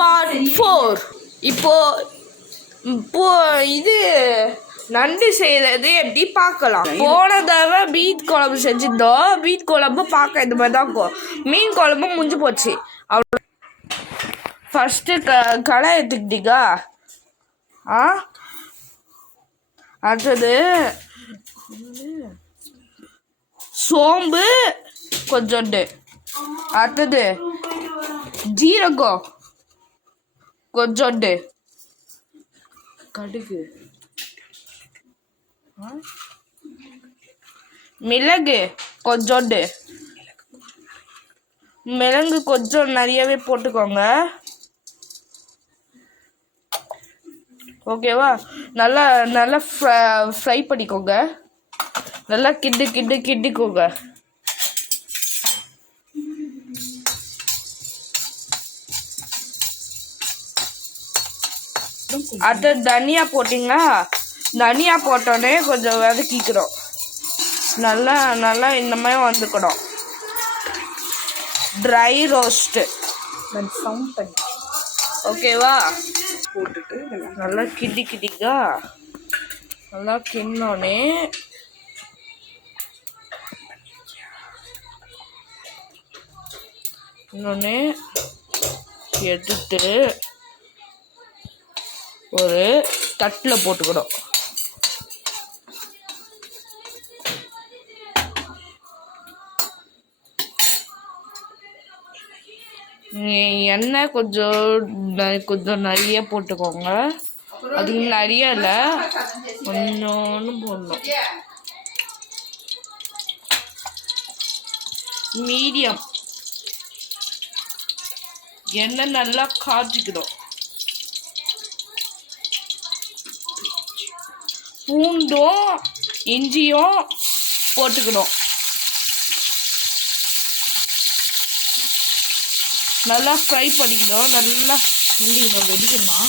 Part 4. இப்போ இது நண்டு செய்கிறது எப்படி பார்க்கலாம். போன தடவை மீன் குழம்பு செஞ்சிருந்தோம். மீன் குழம்பு பார்க்க இந்த மாதிரி தான் இருக்கும். மீன் குழம்பு முடிஞ்சு போச்சு. அவ்வளோ ஃபஸ்ட்டு கடை எடுத்துக்கிட்டீங்க. அடுத்தது சோம்பு கொஞ்சோண்டு, அடுத்தது ஜீரகம் கொஞ்சோண்டு, கடுகு, மிளகு கொஞ்சோண்டு. மிளகு கொஞ்சம் நிறையவே போட்டுக்கோங்க. ஓகேவா? நல்லா நல்லா ஃப்ரை பண்ணிக்கோங்க. நல்லா கிண்டிக்கோங்க. அடுத்து தனியா போட்டிங்கன்னா, தனியா போட்டோடனே கொஞ்சம் வதக்கிக்கிறோம். நல்லா நல்லா இந்த மாதிரி வந்துக்கணும். ட்ரை ரோஸ்ட்டு சவுண்ட் பண்ணி ஓகேவா? போட்டுட்டு நல்லா கிண்டிங்க. நல்லா கிண்ணோடனே இன்னொன்று எடுத்து ஒரு தட்டில் போட்டுக்கணும். எண்ணெய் கொஞ்சம் நிறைய போட்டுக்கோங்க. அதுக்கு நிறைய இல்லை, கொஞ்சோன்னு போடணும். மீடியம் எண்ணெய் நல்லா காய்ச்சிக்கணும். பூண்டும் இஞ்சியும் போட்டுக்கணும். நல்லா ஃப்ரை பண்ணிக்கணும். நல்லா வெடிக்கணும்.